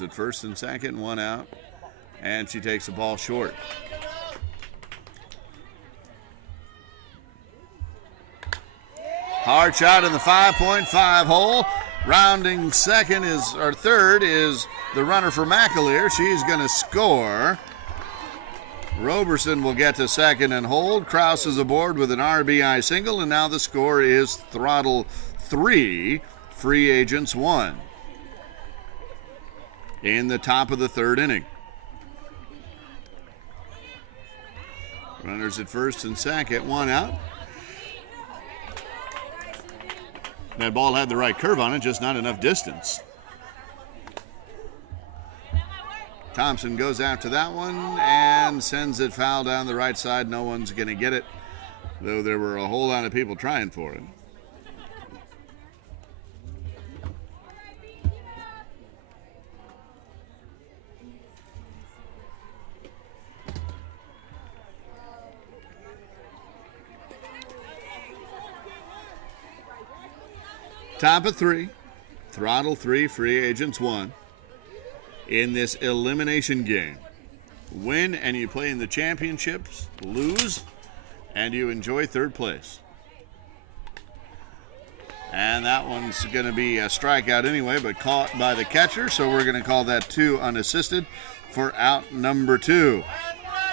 At first and second, one out, and she takes the ball short. Hard shot in the 5.5 hole. Rounding third is the runner for McAleer. She's going to score. Roberson will get to second and hold. Kraus is aboard with an RBI single, and now the score is Throttle 3, Free Agents 1. In the top of the third inning. Runners at first and second, one out. That ball had the right curve on it, just not enough distance. Thompson goes after that one and sends it foul down the right side. No one's going to get it, though there were a whole lot of people trying for it. Top of three, Throttle 3, Free Agents 1. In this elimination game, win and you play in the championships, lose and you enjoy third place. And that one's going to be a strikeout anyway, but caught by the catcher, so we're going to call that 2 unassisted for out number 2.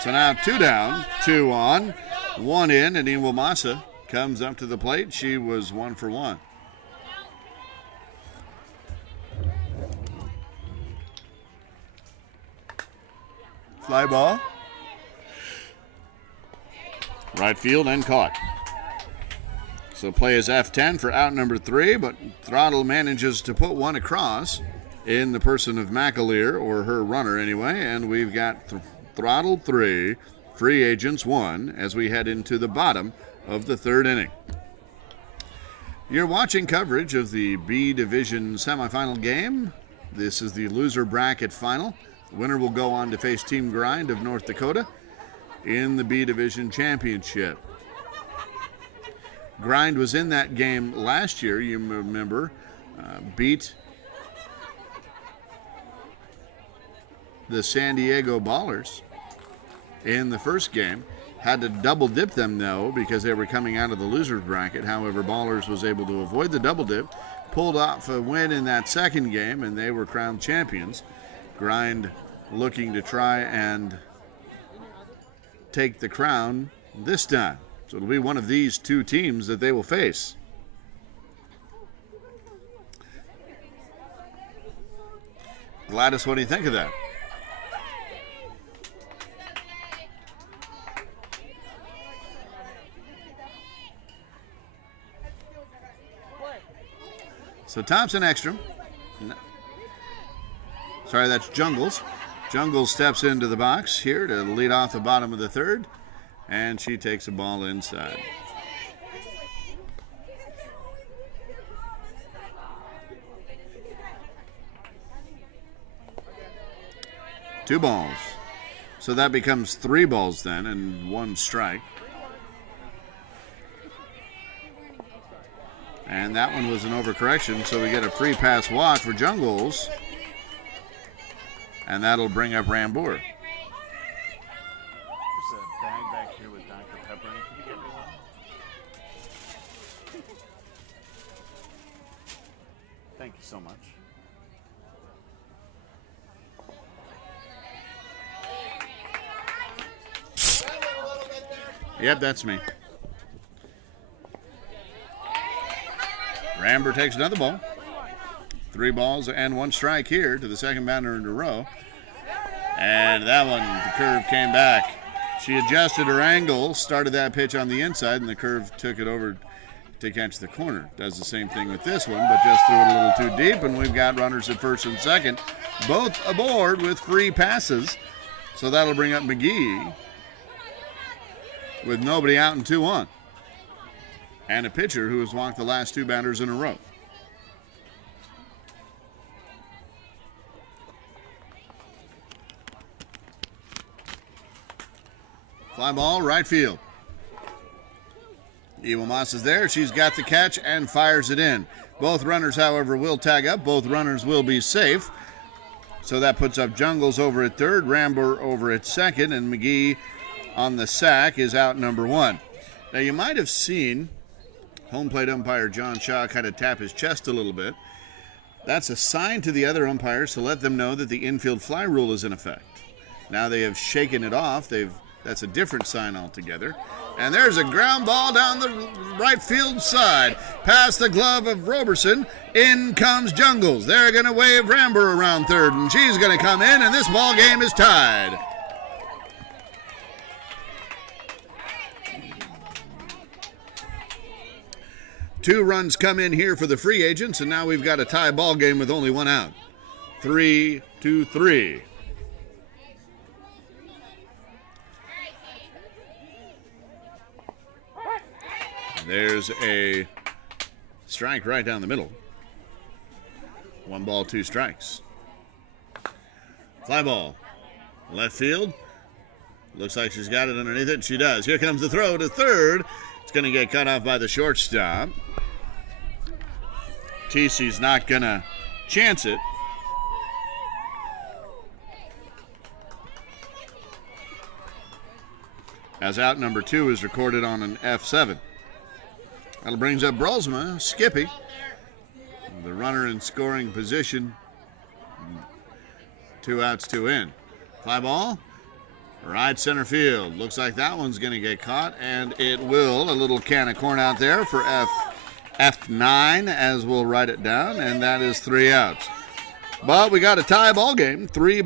So now 2 down, 2 on, 1 in, and Iwamasa comes up to the plate. She was 1 for 1. Fly ball. Right field and caught. So play is F10 for out number 3, but Throttle manages to put one across in the person of McAleer, or her runner anyway, and we've got Throttle 3, Free Agents 1 as we head into the bottom of the third inning. You're watching coverage of the B Division semifinal game. This is the loser bracket final. The winner will go on to face Team Grind of North Dakota in the B Division Championship. Grind was in that game last year, you remember, beat the San Diego Ballers in the first game. Had to double dip them, though, because they were coming out of the loser's bracket. However, Ballers was able to avoid the double dip, pulled off a win in that second game, and they were crowned champions. Grind looking to try and take the crown this time. So it'll be one of these two teams that they will face. Gladys, what do you think of that? So Thompson Ekstrom. Sorry, that's Jungles. Jungles steps into the box here to lead off the bottom of the third, and she takes the ball inside. Two balls. So that becomes 3 balls then and 1 strike. And that one was an overcorrection, so we get a free pass walk for Jungles. And that'll bring up Rambour. There's a bag back here with Dr. Pepper. Can you get me one? Thank you so much. Yep, that's me. Rambour takes another ball. 3 balls and 1 strike here to the second batter in a row. And that one, the curve came back. She adjusted her angle, started that pitch on the inside, and the curve took it over to catch the corner. Does the same thing with this one, but just threw it a little too deep, and we've got runners at first and second, both aboard with free passes. So that'll bring up McGee with nobody out and 2 on. And a pitcher who has walked the last 2 batters in a row. Fly ball, right field. Iwamasa's there. She's got the catch and fires it in. Both runners, however, will tag up. Both runners will be safe. So that puts up Jungles over at third, Ramber over at second, and McGee on the sack is out number 1. Now you might have seen home plate umpire John Shaw kind of tap his chest a little bit. That's a sign to the other umpires to let them know that the infield fly rule is in effect. Now they have shaken it off. That's a different sign altogether. And there's a ground ball down the right field side. Past the glove of Roberson. In comes Jungles. They're going to wave Ramber around third, and she's going to come in, and this ball game is tied. Two runs come in here for the free agents, and now we've got a tie ball game with only one out. 3-3. There's a strike right down the middle. 1 ball, 2 strikes. Fly ball. Left field. Looks like she's got it underneath it. She does. Here comes the throw to third. It's going to get cut off by the shortstop. TC's not going to chance it. As out number 2 is recorded on an F7. That brings up Brolsma, Skippy, the runner in scoring position. 2 outs, 2 in. Fly ball, right center field. Looks like that one's going to get caught, and it will. A little can of corn out there for F9, as we'll write it down, and that is 3 outs. But we got a tie ball game, 3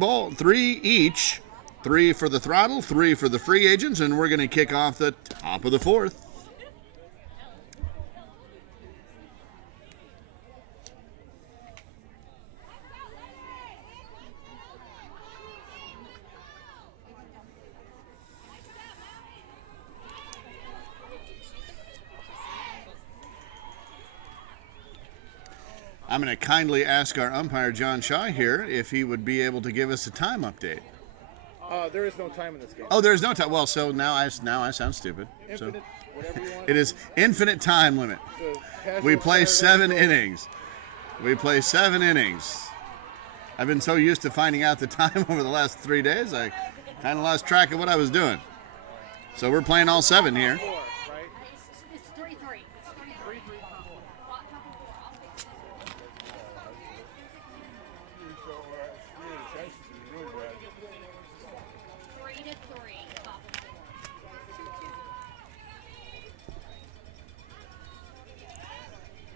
each. 3 for the Throttle, 3 for the free agents, and we're going to kick off the top of the 4th. I'm going to kindly ask our umpire, John Shaw, here, if he would be able to give us a time update. There is no time in this game. Oh, there's no time. Well, so now I sound stupid. Infinite, whatever you want. It is infinite time limit. We play 7 innings. We play 7 innings. I've been so used to finding out the time over the last 3 days, I kind of lost track of what I was doing. So we're playing all 7 here. It's 3-3.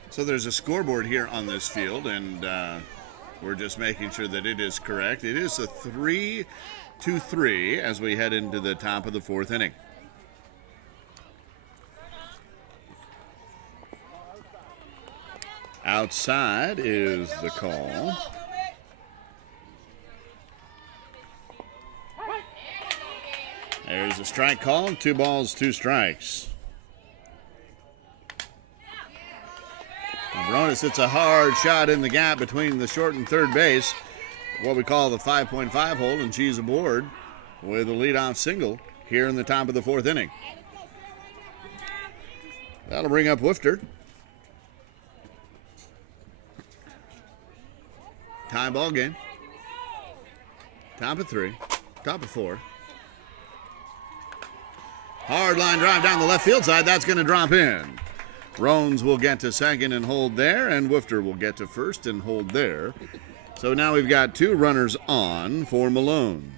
So there's a scoreboard here on this field, and we're just making sure that it is correct. It is a 3-3 as we head into the top of the 4th inning. Outside is the call. There's a strike call. 2 balls, 2 strikes. Baronis hits a hard shot in the gap between the short and third base, what we call the 5.5 hole, and she's aboard with a leadoff single here in the top of the 4th inning. That'll bring up Wifter. Tie ball game. Top of 3, top of 4. Hard line drive down the left field side. That's going to drop in. Rones will get to second and hold there, and Wifter will get to first and hold there. So now we've got 2 runners on for Malone.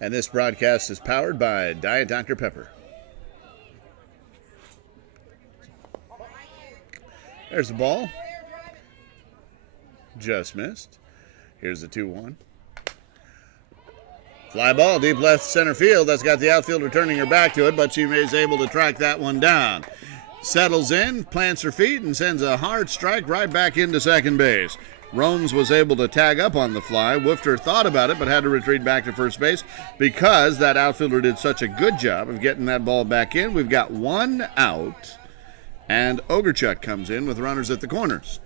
And this broadcast is powered by Diet Dr. Pepper. There's the ball. Just missed. Here's the 2-1. Fly ball deep left center field. That's got the outfielder turning her back to it, but she is able to track that one down. Settles in, plants her feet, and sends a hard strike right back into second base. Rones was able to tag up on the fly. Wifter thought about it, but had to retreat back to first base because that outfielder did such a good job of getting that ball back in. We've got 1 out, and Ogerchuk comes in with runners at the corners.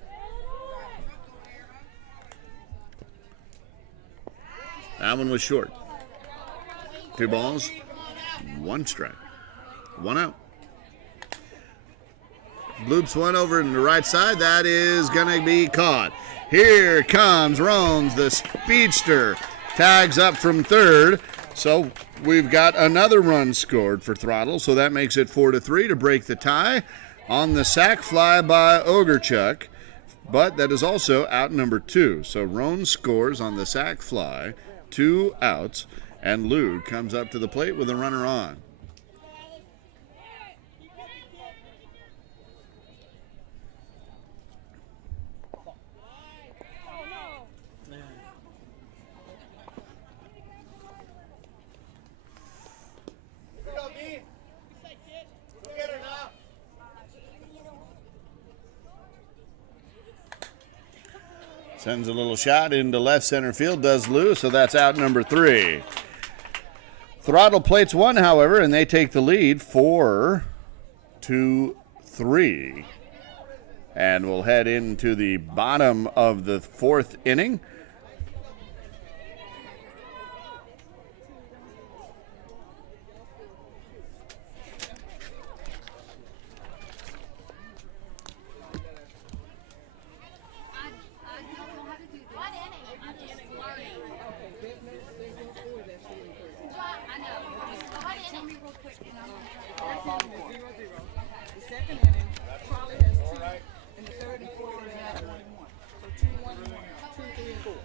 That one was short. 2 balls, 1 strike, 1 out. Bloops one over in the right side. That is going to be caught. Here comes Rones, the speedster. Tags up from third. So we've got another run scored for Throttle. So that makes it 4-3 to break the tie on the sac fly by Ogerchuk. But that is also out number 2. So Rones scores on the sac fly, 2 outs, and Lou comes up to the plate with a runner on. Sends a little shot into left center field, does Lou, so that's out number 3. Throttle plates 1, however, and they take the lead 4-3. And we'll head into the bottom of the 4th inning.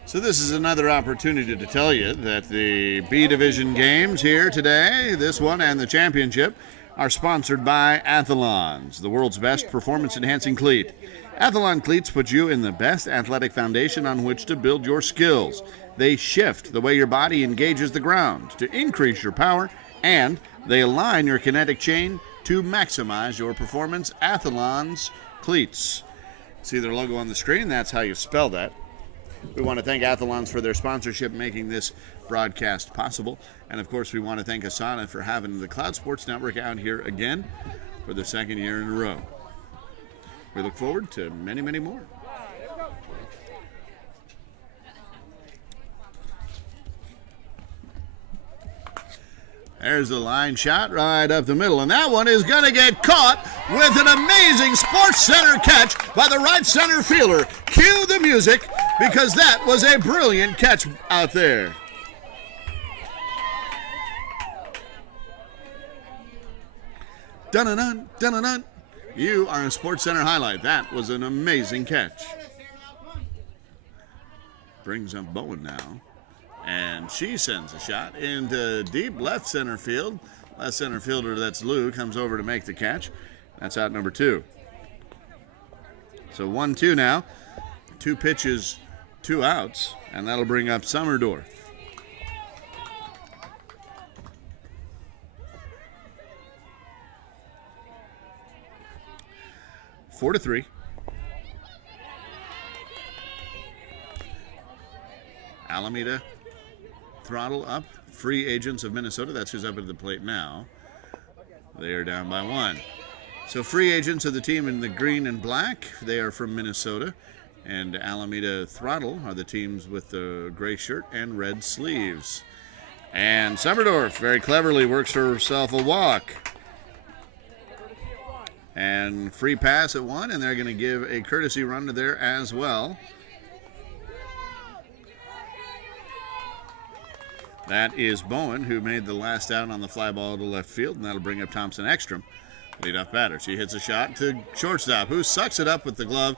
So this is another opportunity to tell you that the B Division games here today, this one and the championship, are sponsored by Athlons, the world's best performance-enhancing cleat. Athlon cleats put you in the best athletic foundation on which to build your skills. They shift the way your body engages the ground to increase your power, and they align your kinetic chain to maximize your performance. Athlon's cleats. See their logo on the screen? That's how you spell that. We want to thank Athlons for their sponsorship, making this broadcast possible. And, of course, we want to thank ASANA for having the Cloud Sports Network out here again for the 2nd year in a row. We look forward to many, many more. There's the line shot right up the middle, and that one is going to get caught with an amazing Sports Center catch by the right center fielder. Cue the music, because that was a brilliant catch out there. Dun-dun-dun, dun-dun-dun. You are a Sports Center highlight. That was an amazing catch. Brings up Bowen now. And she sends a shot into deep left center field. Left center fielder, that's Lou, comes over to make the catch. That's out number 2. So 1-2 now. 2 pitches, 2 outs. And that'll bring up Summerdorf. Four to 3. Alameda. Throttle up, free agents of Minnesota. That's who's up at the plate now. They are down by 1. So free agents of the team in the green and black, they are from Minnesota. And Alameda Throttle are the teams with the gray shirt and red sleeves. And Summerdorf very cleverly works for herself a walk. And free pass at 1, and they're going to give a courtesy run to there as well. That is Bowen, who made the last out on the fly ball to left field, and that'll bring up Thompson Ekstrom, leadoff batter. She hits a shot to shortstop, who sucks it up with the glove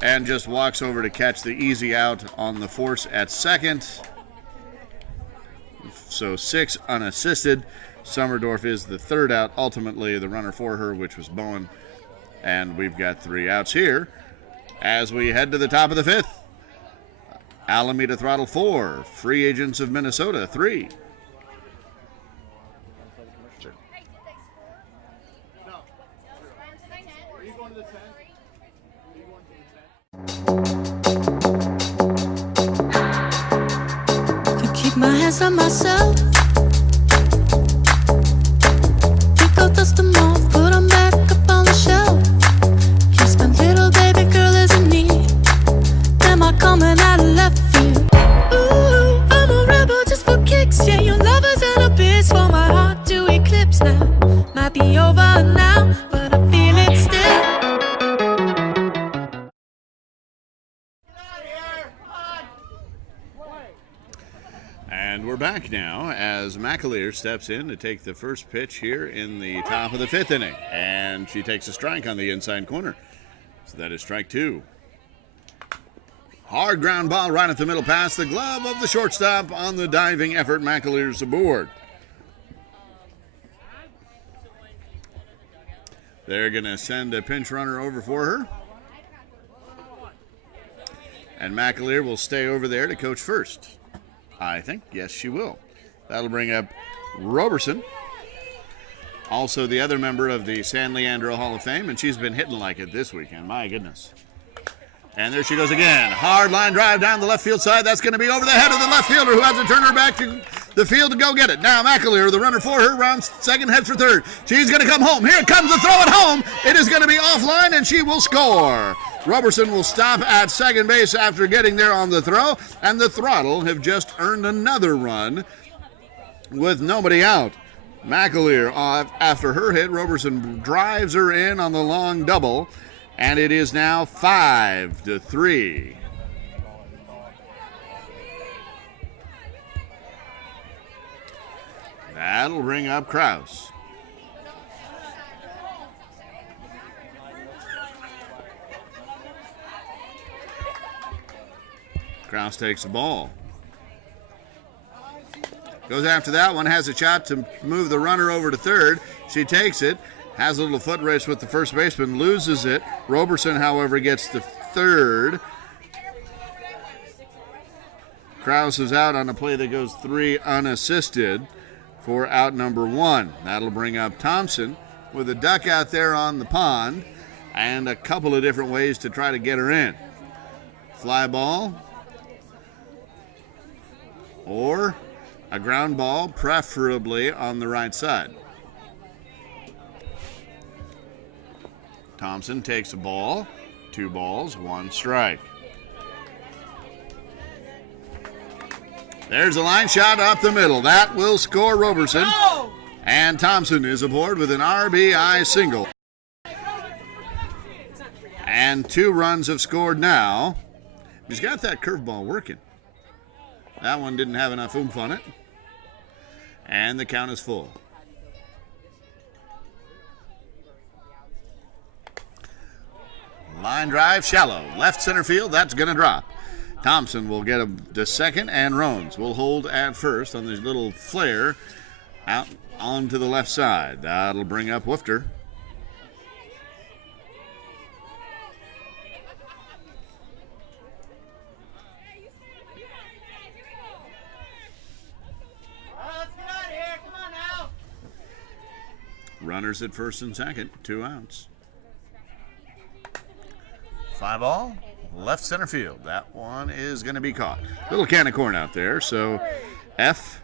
and just walks over to catch the easy out on the force at second. So 6 unassisted. Summerdorf is the 3rd out, ultimately the runner for her, which was Bowen. And we've got 3 outs here as we head to the top of the 5th. Alameda Throttle 4, free agents of Minnesota 3. Can keep my hands on myself. Think I'll dust them off, put them back up on the shelf. Kiss my little baby girl isn't me. Am I coming out of left field? Ooh, I'm a rebel just for kicks. Yeah, your lover's in a bit. for my heart to eclipse now. Might be over now, but I feel it still. And we're back now as McAleer steps in to take the first pitch here in the top of the 5th inning. And she takes a strike on the inside corner. So that is strike 2. Hard ground ball right at the middle past the glove of the shortstop on the diving effort. McAleer's aboard. They're going to send a pinch runner over for her. And McAleer will stay over there to coach first. I think, yes, she will. That'll bring up Roberson, also the other member of the San Leandro Hall of Fame, and she's been hitting like it this weekend. My goodness. And there she goes again. Hard line drive down the left field side. That's going to be over the head of the left fielder, who has to turn her back to the field to go get it. Now McAleer, the runner for her, rounds second, heads for third. She's going to come home. Here comes the throw at home. It is going to be offline, and she will score. Roberson will stop at second base after getting there on the throw, and the Throttle have just earned another run with nobody out. McAleer, after her hit, Roberson drives her in on the long double, and it is now 5-3. That'll bring up Krause. Krause takes the ball. Goes after that one, has a shot to move the runner over to third. She takes it, has a little foot race with the first baseman, loses it. Roberson, however, gets the third. Krause is out on a play that goes 3 unassisted for out number 1. That'll bring up Thompson with a duck out there on the pond and a couple of different ways to try to get her in. Fly ball or a ground ball, preferably on the right side. Thompson takes a ball, 2 balls, 1 strike. There's a line shot up the middle. That will score Roberson. No! And Thompson is aboard with an RBI single. And 2 runs have scored now. He's got that curveball working. That one didn't have enough oomph on it. And the count is full. Line drive, shallow. Left center field, that's going to drop. Thompson will get to second, and Rones will hold at first on this little flare out onto the left side. That'll bring up Woofter. Runners at first and second, 2 outs. Fly ball, left center field. That one is going to be caught. Little can of corn out there, so F8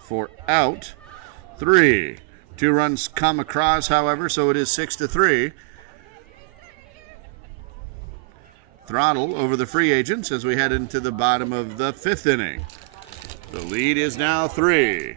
for out 3. 2 runs come across, however, so it is 6-3. Throttle over the free agents as we head into the bottom of the 5th inning. The lead is now 3.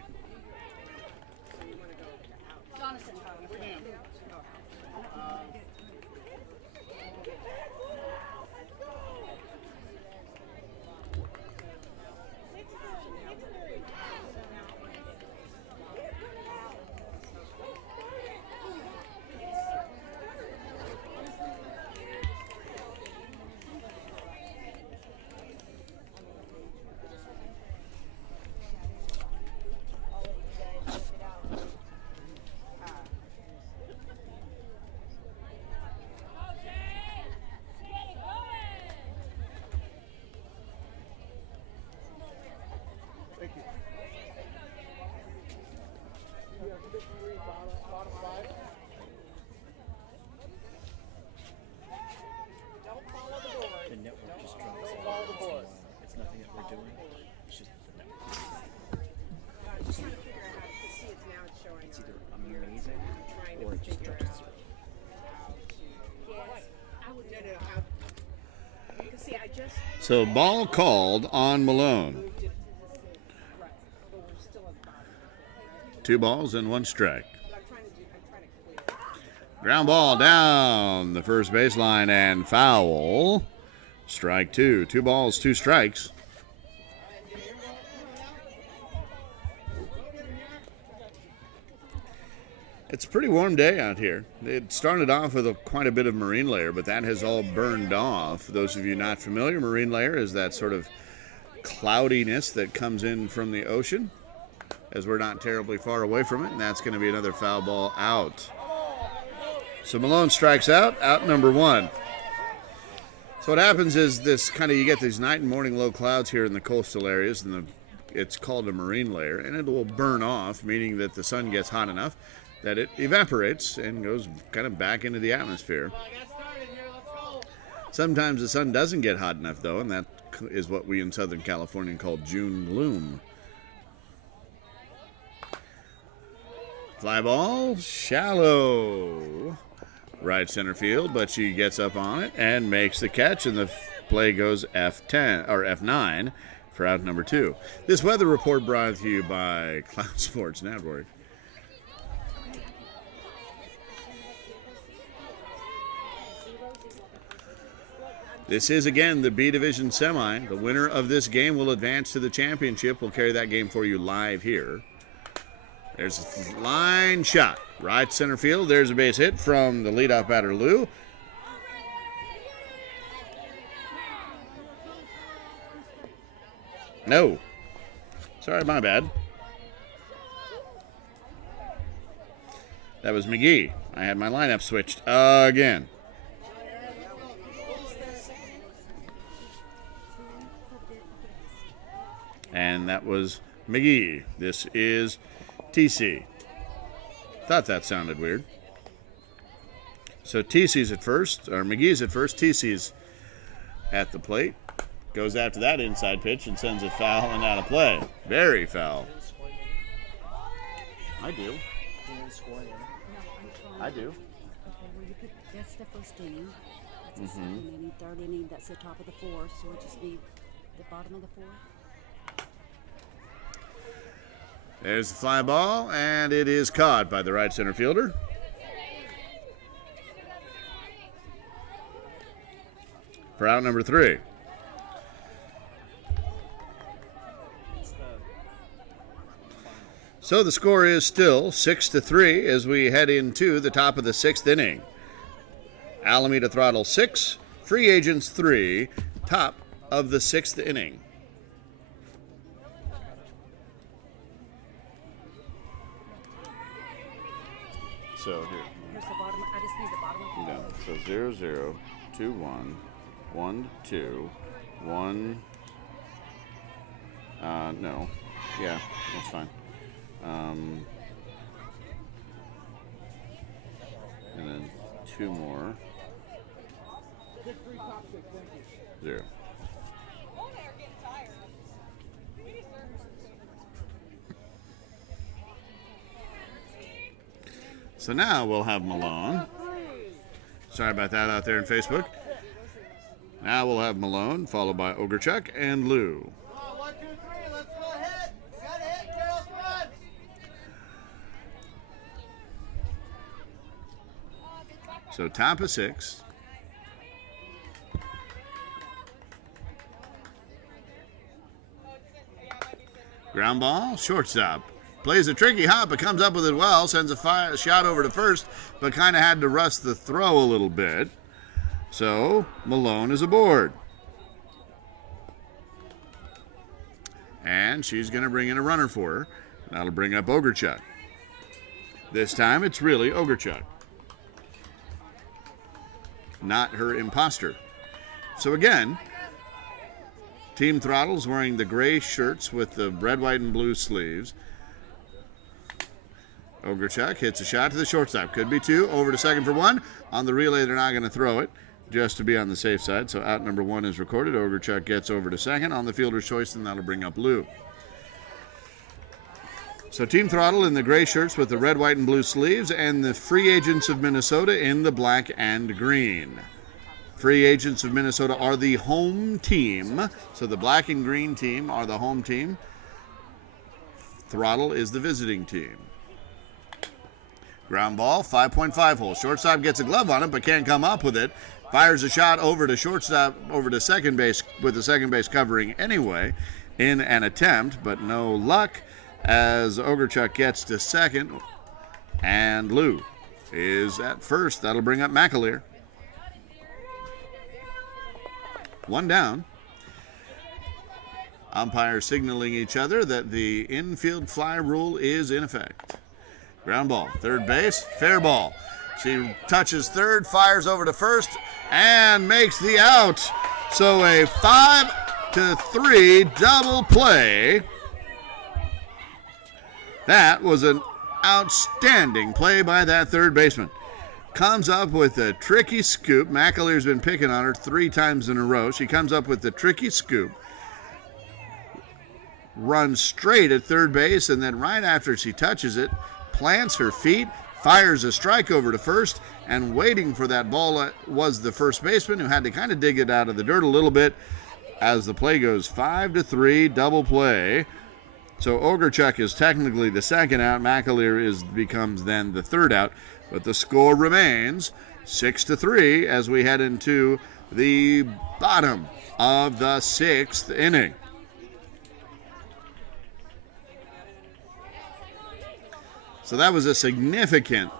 So ball called on Malone. 2 balls and 1 strike. Ground ball down the first baseline and foul. Strike 2. 2 balls, 2 strikes. It's a pretty warm day out here. It started off with quite a bit of marine layer, but that has all burned off. Those of you not familiar, marine layer is that sort of cloudiness that comes in from the ocean, as we're not terribly far away from it, and that's going to be another foul ball out. So Malone strikes out number 1. So what happens is you get these night and morning low clouds here in the coastal areas, and it's called a marine layer, and it will burn off, meaning that the sun gets hot enough that it evaporates and goes kind of back into the atmosphere. Sometimes the sun doesn't get hot enough, though, and that is what we in Southern California call June gloom. Fly ball, shallow. Right center field, but she gets up on it and makes the catch, and the play goes F10 or F9 for out number 2. This weather report brought to you by Cloud Sports Network. This is, again, the B Division Semi. The winner of this game will advance to the championship. We'll carry that game for you live here. There's a line shot. Right center field. There's a base hit from the leadoff batter, Lou. No. Sorry, my bad. That was McGee. I had my lineup switched again. And that was McGee. This is TC. Thought that sounded weird. So TC's at first, or McGee's at first. TC's at the plate. Goes after that inside pitch and sends it foul and out of play. Very foul. I do. I do. Okay, well, that's the first inning. That's the second inning. Third inning, that's the top of the 4th, so it just be the bottom of the 4th. There's the fly ball, and it is caught by the right center fielder. For out number 3. So the score is still 6-3 as we head into the top of the 6th inning. Alameda Throttle 6, Free Agents 3, top of the 6th inning. So here. Here's the bottom. I just need the bottom. No. So 0, 0, 2, 1, 1, 2, 1. No. Yeah, that's fine. And then 2 more. 0. So now we'll have Malone. Sorry about that out there in Facebook. Now we'll have Malone, followed by Ogrechuk and Lou. 1, 2, 3, let's go ahead. Gotta hit, Carol's run. So top of 6. Ground ball, shortstop. Plays a tricky hop, but comes up with it well. Sends a shot over to first, but kind of had to rush the throw a little bit. So Malone is aboard. And she's going to bring in a runner for her. That'll bring up Ogrechuk. This time it's really Ogrechuk, not her imposter. So again, Team Throttle's wearing the gray shirts with the red, white, and blue sleeves. Ogrechuk hits a shot to the shortstop. Could be 2. Over to second for 1. On the relay, they're not going to throw it, just to be on the safe side. So out number 1 is recorded. Ogrechuk gets over to second on the fielder's choice, and that'll bring up Lou. So Team Throttle in the gray shirts with the red, white, and blue sleeves, and the Free Agents of Minnesota in the black and green. Free Agents of Minnesota are the home team. So the black and green team are the home team. Throttle is the visiting team. Ground ball, 5.5 hole. Shortstop gets a glove on it, but can't come up with it. Fires a shot over to shortstop, over to second base, with the second base covering anyway in an attempt, but no luck as Ogrechuk gets to second. And Lou is at first. That'll bring up McAleer. One down. Umpires signaling each other that the infield fly rule is in effect. Ground ball, third base, fair ball. She touches third, fires over to first, and makes the out. So a 5-3 double play. That was an outstanding play by that third baseman. Comes up with a tricky scoop. McAleer's been picking on her 3 times in a row. She comes up with the tricky scoop. Runs straight at third base, and then right after she touches it, plants her feet, fires a strike over to first, and waiting for that ball was the first baseman, who had to kind of dig it out of the dirt a little bit as the play goes 5-3 double play. So Ogrechuk is technically the second out. McAleer becomes then the third out, but the score remains 6-3 as we head into the bottom of the 6th inning. So that was a significant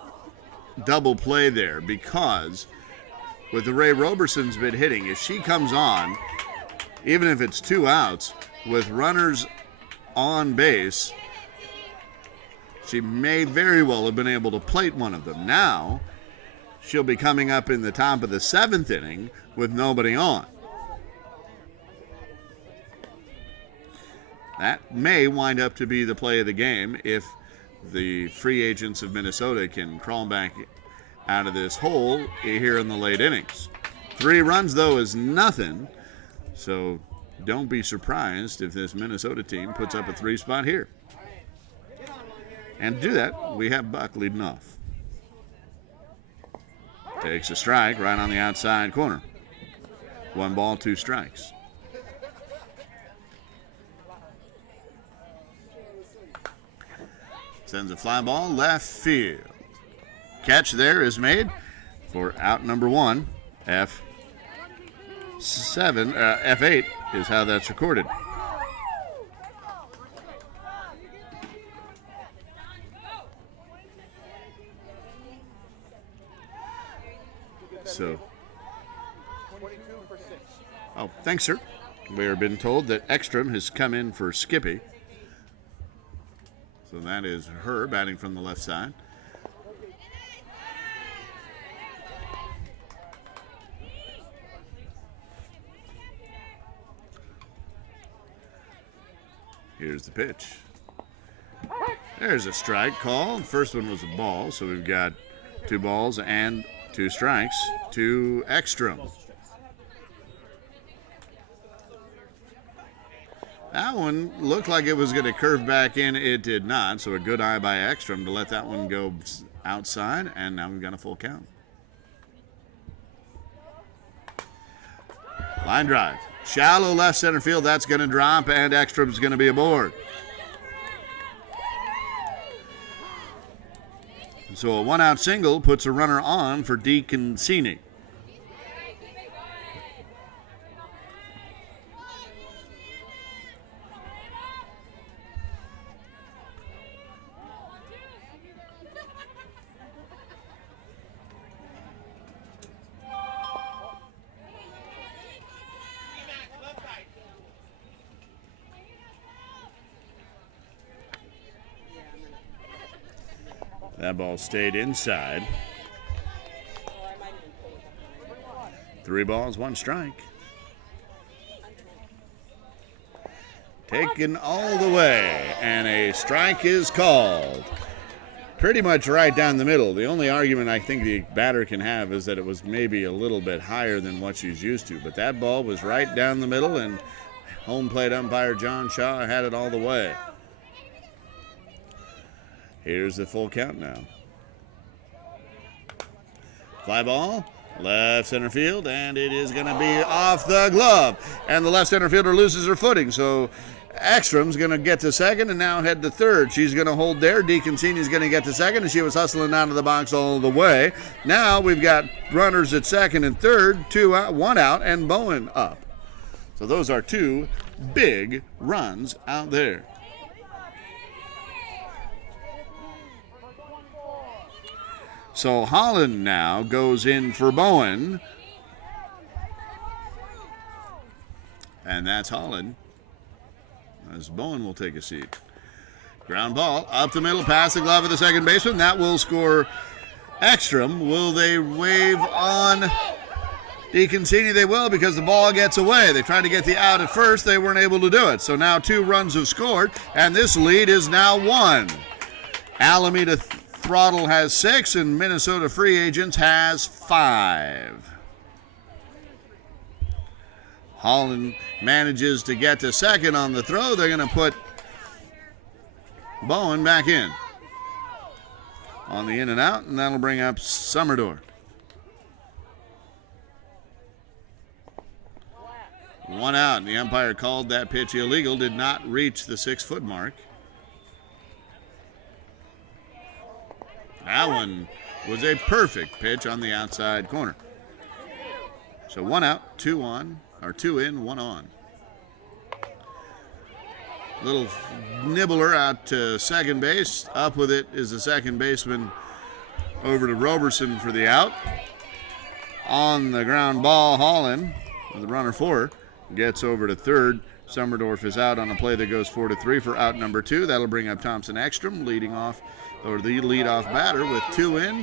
double play there, because with the Ray Roberson's been hitting, if she comes on, even if it's 2 outs, with runners on base, she may very well have been able to plate one of them. Now, she'll be coming up in the top of the 7th inning with nobody on. That may wind up to be the play of the game if the free agents of Minnesota can crawl back out of this hole here in the late innings. 3 runs, though, is nothing, so don't be surprised if this Minnesota team puts up a 3 spot here. And to do that, we have Buck leading off. Takes a strike right on the outside corner. 1 ball, 2 strikes. Sends a fly ball left field. Catch there is made for out number 1. F8 is how that's recorded. So, oh, thanks, sir. We are being told that Ekstrom has come in for Skippy. So that is her batting from the left side. Here's the pitch. There's a strike call. The first one was a ball, so we've got 2 balls and 2 strikes to Ekstrom. That one looked like it was going to curve back in. It did not, so a good eye by Ekstrom to let that one go outside, and now we've got a full count. Line drive. Shallow left center field. That's going to drop, and Ekstrom's going to be aboard. So a 1-out single puts a runner on for DeConcini. That ball stayed inside. 3 balls, 1 strike. Taken all the way, and a strike is called. Pretty much right down the middle. The only argument I think the batter can have is that it was maybe a little bit higher than what she's used to. But that ball was right down the middle, and home plate umpire John Shaw had it all the way. Here's the full count now. Fly ball, left center field, and it is going to be off the glove. And the left center fielder loses her footing. So Ekstrom's going to get to second and now head to third. She's going to hold there. DeConcini's going to get to second, and she was hustling out of the box all the way. Now we've got runners at second and third, 2 out, 1 out, and Bowen up. So those are 2 big runs out there. So Holland now goes in for Bowen. And that's Holland. As Bowen will take a seat. Ground ball up the middle, past the glove of the second baseman. That will score Ekstrom. Will they wave on DeConcini? They will, because the ball gets away. They tried to get the out at first. They weren't able to do it. So now 2 runs have scored, and this lead is now 1. Alameda Throttle has 6, and Minnesota Free Agents has 5. Holland manages to get to second on the throw. They're going to put Bowen back in on the in and out, and that'll bring up Summerdor. 1 out. The umpire called that pitch illegal, did not reach the 6-foot mark. That one was a perfect pitch on the outside corner. So 1 out, 2 on. Or 2 in, 1 on. Little nibbler out to second base. Up with it is the second baseman over to Roberson for the out. On the ground ball, Holland, with the runner 4, gets over to third. Summerdorf is out on a play that goes 4-3 for out number 2. That'll bring up Thompson Ekstrom, leading off, or the leadoff batter with 2 in,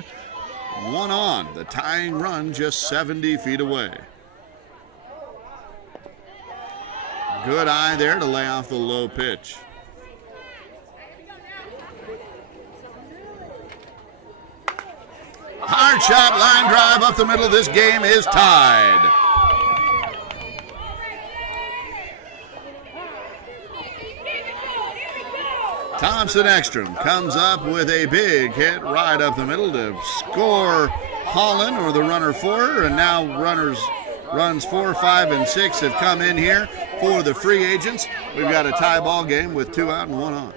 1 on. The tying run just 70 feet away. Good eye there to lay off the low pitch. Hard shot, line drive up the middle. This game is tied. Thompson Ekstrom comes up with a big hit right up the middle to score Holland, or the runner 4, and now runs 4, 5, and 6 have come in here for the Free Agents. We've got a tie ball game with 2 out and 1 on.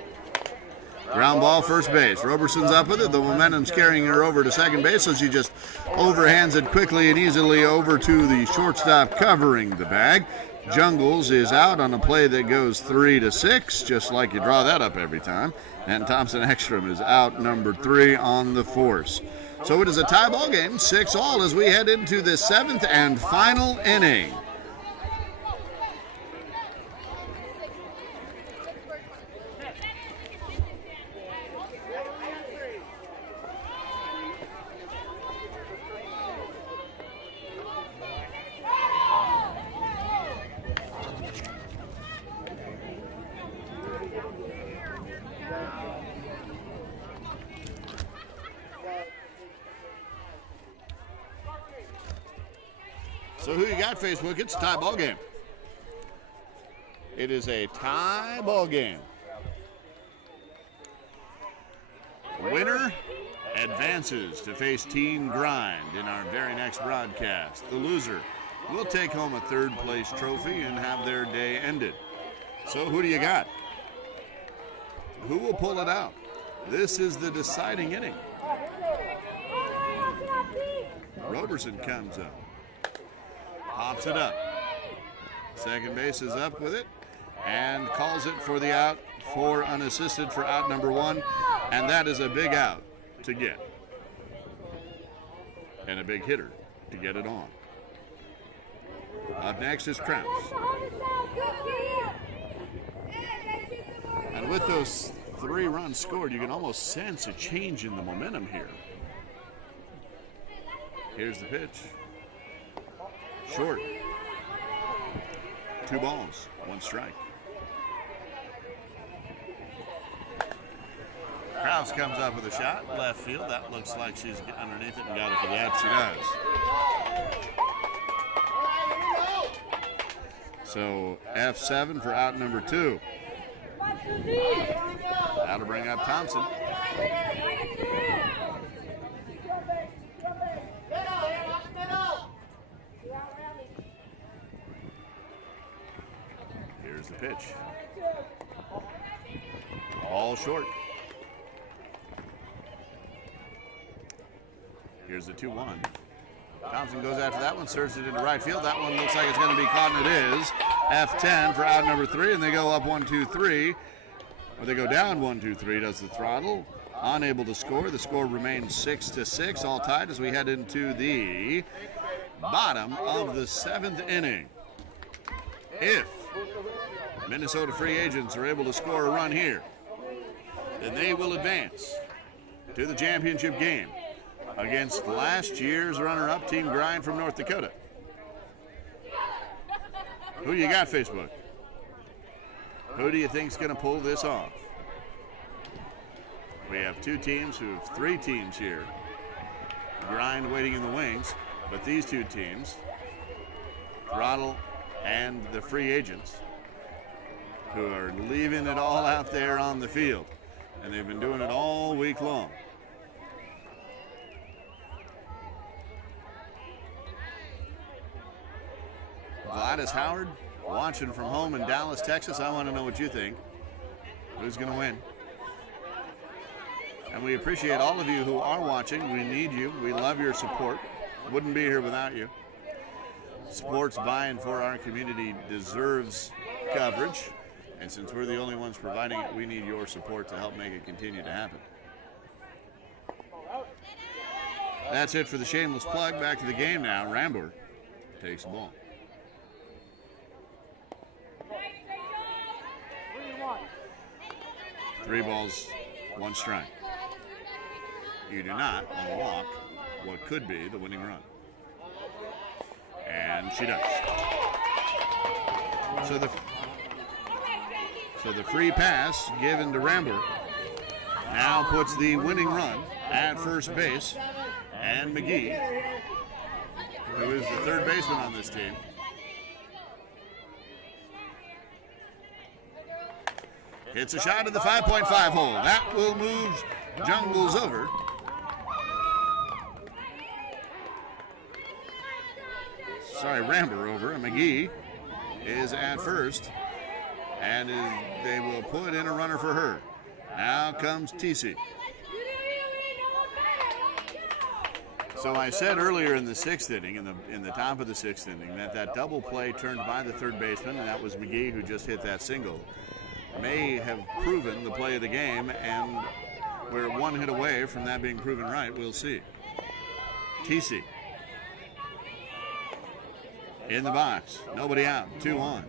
Ground ball, first base. Roberson's up with it. The momentum's carrying her over to second base, so she just overhands it quickly and easily over to the shortstop covering the bag. Jungles is out on a play that goes 3-6, just like you draw that up every time. And Thompson Ekstrom is out, number 3 on the force. So it is a tie ball game, 6-all, as we head into the 7th and final inning. So who you got, Facebook? It's a tie ball game. It is a tie ball game. Winner advances to face Teen Grind in our very next broadcast. The loser will take home a 3rd place trophy and have their day ended. So who do you got? Who will pull it out? This is the deciding inning. Roberson comes up. Pops it up. Second base is up with it and calls it for the out, for unassisted for out number 1. And that is a big out to get. And a big hitter to get it on. Up next is Krause. And with those 3 runs scored, you can almost sense a change in the momentum here. Here's the pitch. Short. 2 balls, 1 strike. Krause comes up with a shot, left field. That looks like she's underneath it and got it for the out. She does. So F7 for out number 2. That'll bring up Thompson. the pitch. Ball short. Here's the 2-1. Thompson goes after that one, serves it into right field. That one looks like it's going to be caught, and it is. F10 for out number 3, and they go up 1-2-3. Or they go down 1-2-3, does the Throttle. Unable to score. The score remains 6-6, all tied as we head into the bottom of the 7th inning. If Minnesota free agents are able to score a run here, then they will advance to the championship game against last year's runner-up Team Grind from North Dakota. Who you got, Facebook? Who do you think's going to pull this off? We have 2 teams, who have 3 teams here. Grind waiting in the wings, but these 2 teams, Throttle and the free agents, who are leaving it all out there on the field. And they've been doing it all week long. Gladys Howard, watching from home in Dallas, Texas. I want to know what you think. Who's going to win? And we appreciate all of you who are watching. We need you. We love your support. Wouldn't be here without you. Sports by and for our community deserves coverage. And since we're the only ones providing it, we need your support to help make it continue to happen. That's it for the shameless plug. Back to the game now. Rambler takes the ball. 3 balls, 1 strike. You do not unlock what could be the winning run. And she does. So the free pass given to Rambler now puts the winning run at first base. And McGee, who is the 3rd baseman on this team, hits a shot at the 5.5 hole. That will move Jungles over. Rambler over. And McGee is at first. And they will put in a runner for her. Now comes TC. So I said earlier in the 6th inning, in the top of the 6th inning, that double play turned by the 3rd baseman, and that was McGee who just hit that single, may have proven the play of the game, and we're 1 hit away from that being proven right. We'll see. TC in the box, nobody out, 2-1.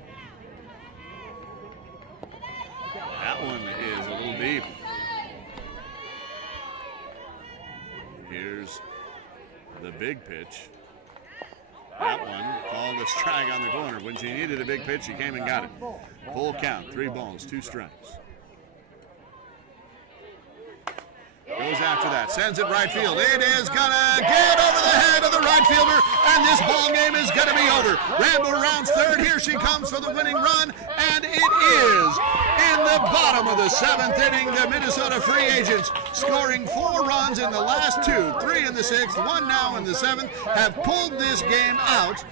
That one is a little deep. Here's the big pitch. That one called a strike on the corner. When she needed a big pitch, she came and got it. Full count, 3 balls, 2 strikes. Goes after that, sends it right field. It is gonna get over the head of the right fielder, and this ball game is gonna be over. Rambler rounds 3rd. Here she comes for the winning run, and it is in the bottom of the 7th inning. The Minnesota free agents, scoring 4 runs in the last 2, 3 in the 6th, 1 now in the 7th, have pulled this game out,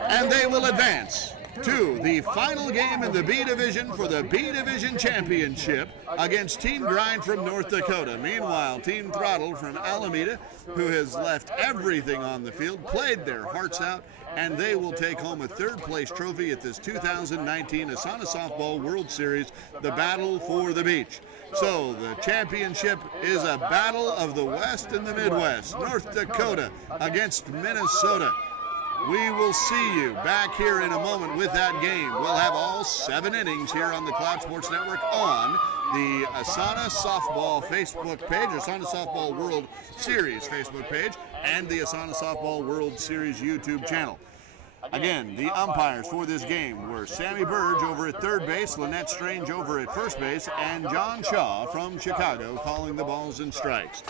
and they will advance to the final game in the B Division for the B Division Championship against Team Grind from North Dakota. Meanwhile, Team Throttle from Alameda, who has left everything on the field, played their hearts out, and they will take home a 3rd place trophy at this 2019 ASANA Softball World Series, the Battle for the Beach. So the championship is a battle of the West and the Midwest. North Dakota against Minnesota. We will see you back here in a moment with that game. We'll have all 7 innings here on the Cloud Sports Network on the ASANA Softball Facebook page, ASANA Softball World Series Facebook page, and the ASANA Softball World Series YouTube channel. Again, the umpires for this game were Sammy Burge over at 3rd base, Lynette Strange over at 1st base, and John Shaw from Chicago calling the balls and strikes.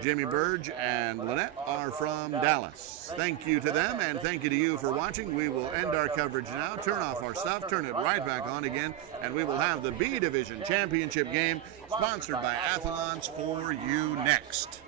Jimmy Burge and Lynette are from Dallas. Thank you to them, and thank you to you for watching. We will end our coverage now, turn off our stuff, turn it right back on again, and we will have the B Division Championship game sponsored by Athlons for you next.